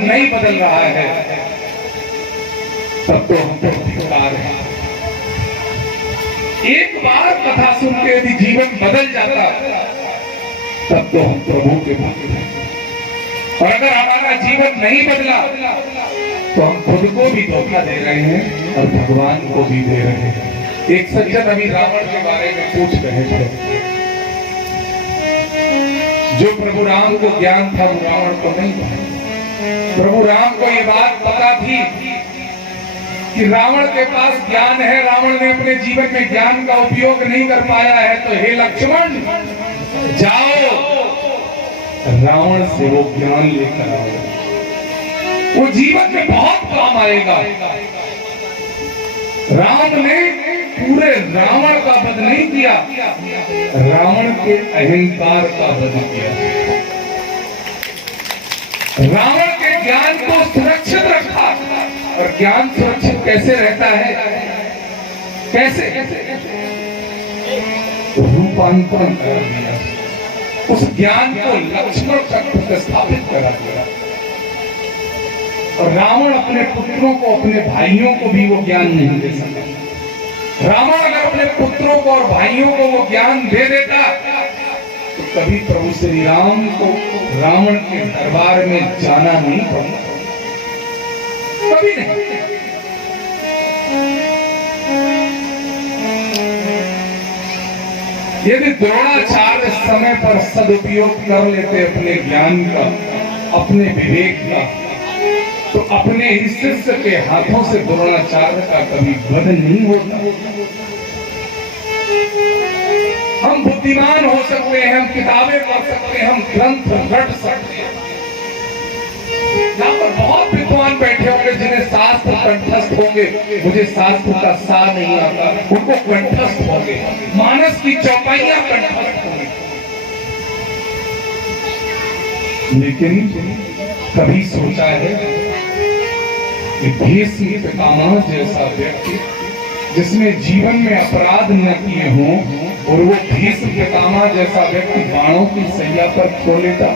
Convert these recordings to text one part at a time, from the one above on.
नहीं बदल रहा है तब तो हम धिक्कार हैं। एक बार कथा सुन के यदि जीवन बदल जाता तब तो हम प्रभु के भक्त हैं। और अगर हमारा जीवन नहीं बदला तो हम खुद को भी धोखा दे रहे हैं और भगवान को भी दे रहे हैं। एक सज्जन अभी रावण के बारे में पूछ रहे थे। जो प्रभु राम को ज्ञान था वो रावण को नहीं था। प्रभु राम को ये बात पता थी कि रावण के पास ज्ञान है, रावण ने अपने जीवन में ज्ञान का उपयोग नहीं कर पाया है, तो हे लक्ष्मण जाओ रावण से वो ज्ञान लेकर आओ, वो जीवन में बहुत काम आएगा। राम ने पूरे रावण का वध नहीं किया, रावण के अहंकार का वध किया। रावण के ज्ञान को सुरक्षित रखा। और ज्ञान सुरक्षित कैसे रहता है? कैसे? रूपांतरण कर दिया, उस ज्ञान को लक्ष्मण तक प्रतिस्थापित करा दिया। और रावण अपने पुत्रों को, अपने भाइयों को भी वो ज्ञान नहीं दे सका। रावण अगर अपने पुत्रों को और भाइयों को वो ज्ञान दे देता तो कभी प्रभु श्री राम को रावण के दरबार में जाना नहीं पड़ता, कभी नहीं। यदि द्रोणाचार्य समय पर सदुपयोग कर लेते अपने ज्ञान का, अपने विवेक का, तो अपने ही शिष्य के हाथों से द्रोणाचार्य का कभी वध नहीं होता। हम बुद्धिमान हो सकते हैं, हम किताबें पढ़ सकते हैं, हम ग्रंथ रट सकते हैं। यहाँ पर बहुत विद्वान बैठे होंगे जिन्हें शास्त्र कंठस्थ होंगे, मुझे शास्त्र का सा नहीं आता, उनको कंठस्थ होंगे, मानस की चौपाइयां कंठस्थ होंगी। लेकिन कभी सोचा है कि भीष्म पितामह जैसा व्यक्ति जिसने जीवन में अपराध न किए हों, और वो भीष्म पितामह जैसा व्यक्ति बाणों की सैया पर खो लेता।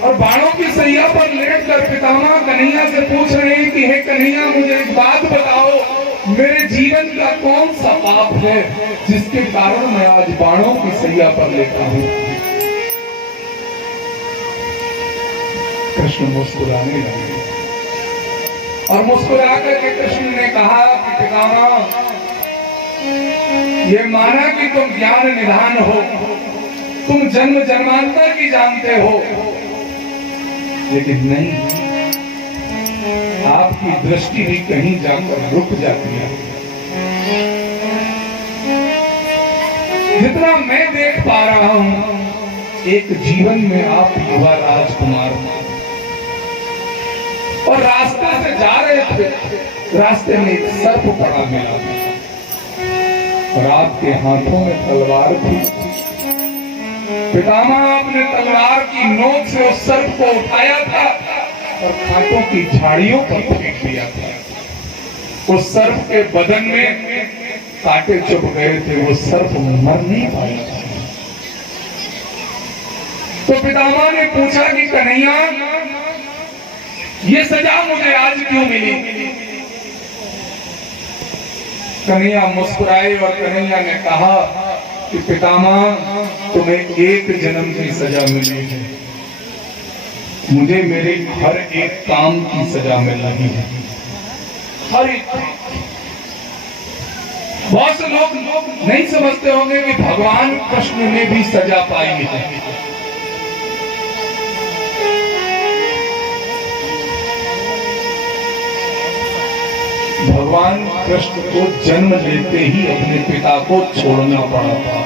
और बाणों की सैया पर लेटकर पितामह कन्हैया से पूछ रहे हैं कि हे कन्हैया, मुझे एक बात बताओ, मेरे जीवन का कौन सा पाप है जिसके कारण मैं आज बाणों की सैया पर लेटा हूं? कृष्ण मुस्कुराने लगे और मुस्कुराकर के कृष्ण ने कहा कि पितामह, ये माना कि तुम ज्ञान निधान हो, तुम जन्म जन्मांतर की जानते हो, लेकिन नहीं, आपकी दृष्टि भी कहीं जाकर रुक जाती है। जितना मैं देख पा रहा हूं, एक जीवन में आप युवा राजकुमार और रास्ते से जा रहे थे, रास्ते में एक सर्प पड़ा मिला और आपके हाथों में तलवार थी। पितामह आपने तलवार की नोक से उस सर्प को उठाया था और खाटों की झाड़ियों पर फेंक दिया था। उस सर्प के बदन में कांटे चुभ गए थे, वो सर्प मर नहीं पाया। तो पितामह ने पूछा कि कन्हैया, ये सजा मुझे आज क्यों मिली? कन्हैया मुस्कुराए और कन्हैया ने कहा कि पितामह, तुम्हें एक जन्म की सजा मिली है, मुझे मेरे हर एक काम की सजा मिल रही है, हर एक। बहुत से लोग नहीं समझते होंगे कि भगवान कृष्ण ने भी सजा पाई है। भगवान कृष्ण को जन्म लेते ही अपने पिता को छोड़ना पड़ा था,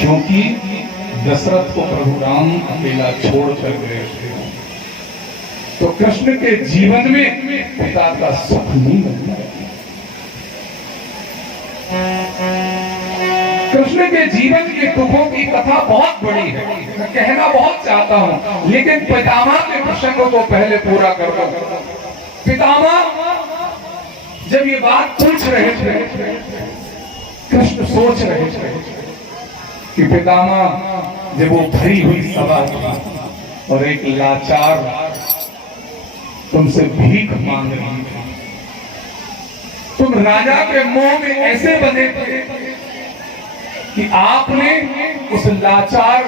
क्योंकि दशरथ को प्रभु राम अकेला छोड़ कर गए थे। तो कृष्ण के जीवन में पिता का सुख नहीं मिलता। कृष्ण के जीवन के दुखों की कथा बहुत बड़ी है, मैं कहना बहुत चाहता हूं, लेकिन पितामह के प्रसंग को पहले पूरा कर दो। पितामह जब ये बात पूछ रहे थे कृष्ण सोच रहे थे कि पितामह जब वो भरी हुई सभा और एक लाचार तुमसे भीख मांग रही थी, तुम राजा के मुंह में ऐसे बने थे कि आपने उस लाचार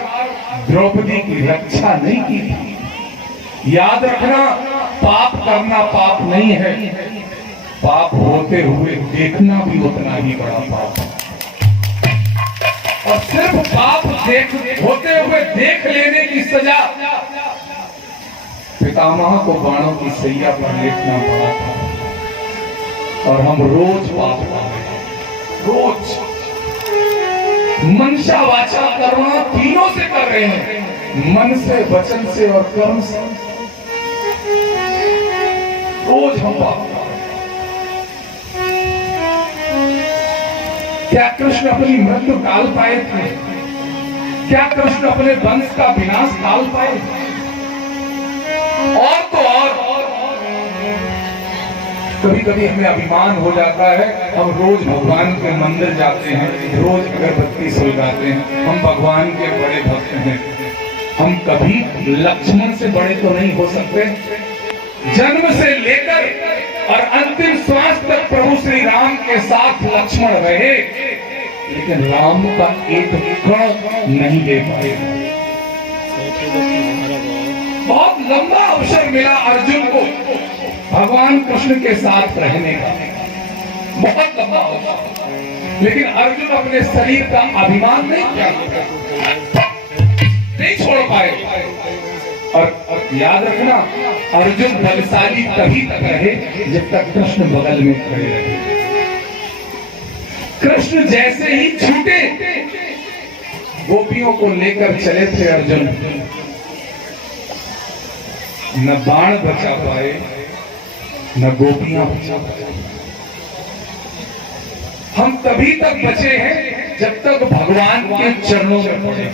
द्रौपदी की रक्षा नहीं की थी। याद रखना, पाप करना पाप नहीं है, पाप होते हुए देखना भी उतना ही बड़ा पाप है। और सिर्फ पाप होते हुए देख लेने की सजा पितामह को बाणों की सैया पर लेटना पड़ा था। और हम रोज पाप कर रहे हैं, रोज मनसा वाचा करुणा तीनों से कर रहे हैं, मन से, वचन से और कर्म से रोज हम पाप कर रहे हैं। क्या कृष्ण अपनी मृत्यु टाल पाए थे? क्या कृष्ण अपने वंश का विनाश टाल पाए थे? और तो और कभी कभी हमें अभिमान हो जाता है, हम रोज भगवान के मंदिर जाते हैं, रोज अगरबत्ती सुलगाते हैं, हम भगवान के बड़े भक्त हैं। हम कभी लक्ष्मण से बड़े तो नहीं हो सकते। जन्म से लेकर और अंतिम श्वास तक प्रभु श्री राम के साथ लक्ष्मण रहे, लेकिन राम का एक कण नहीं ले पाए। बहुत लंबा अवसर मिला अर्जुन को भगवान कृष्ण के साथ रहने का, बहुत लंबा अवसर, लेकिन अर्जुन अपने शरीर का अभिमान नहीं किया, नहीं छोड़ पाए। और याद रखना, अर्जुन बलशाली तभी तक रहे जब तक कृष्ण बगल में खड़े रहे। कृष्ण जैसे ही छूटे, गोपियों को लेकर चले थे अर्जुन, न बाण बचा पाए, न गोपियां बचा पाए। हम तभी तक बचे हैं जब तक भगवान के चरणों में पड़े।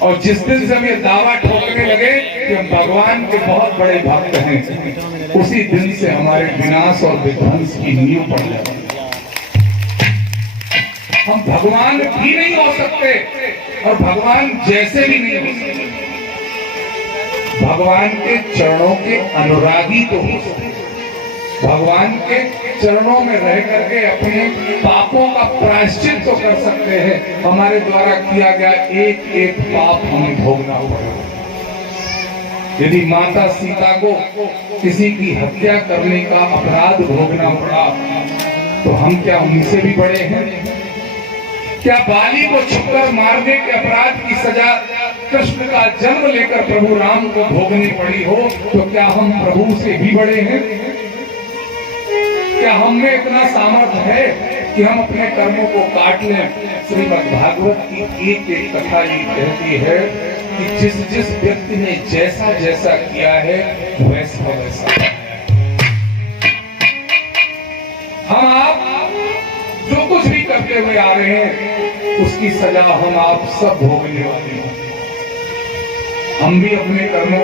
और जिस दिन से हम ये दावा ठोकने लगे कि हम भगवान के बहुत बड़े भक्त हैं, उसी दिन से हमारे विनाश और विध्वंस की नींव पड़ जाती है। हम भगवान भी नहीं हो सकते और भगवान जैसे भी नहीं हो सकते। भगवान के चरणों के अनुरागी तो हो सकते, भगवान के चरणों में रह करके अपने पापों का प्रायश्चित तो कर सकते हैं। हमारे द्वारा किया गया एक एक पाप हमें भोगना पड़ेगा। यदि माता सीता को किसी की हत्या करने का अपराध भोगना पड़ा, तो हम क्या उनसे भी बड़े हैं? क्या बाली को छुपकर मारने के अपराध की सजा कृष्ण का जन्म लेकर प्रभु राम को भोगनी पड़ी हो, तो क्या हम प्रभु से भी बड़े हैं? क्या हम में इतना सामर्थ्य है कि हम अपने कर्मों को काट लें? श्रीमद् भागवत की एक एक कथा ये कहती है कि जिस जिस व्यक्ति ने जैसा जैसा किया है वैसा वैसा हम आप जो कुछ भी करते हुए आ रहे हैं, उसकी सजा हम आप सब भोगने वाले हैं। हम भी अपने कर्मों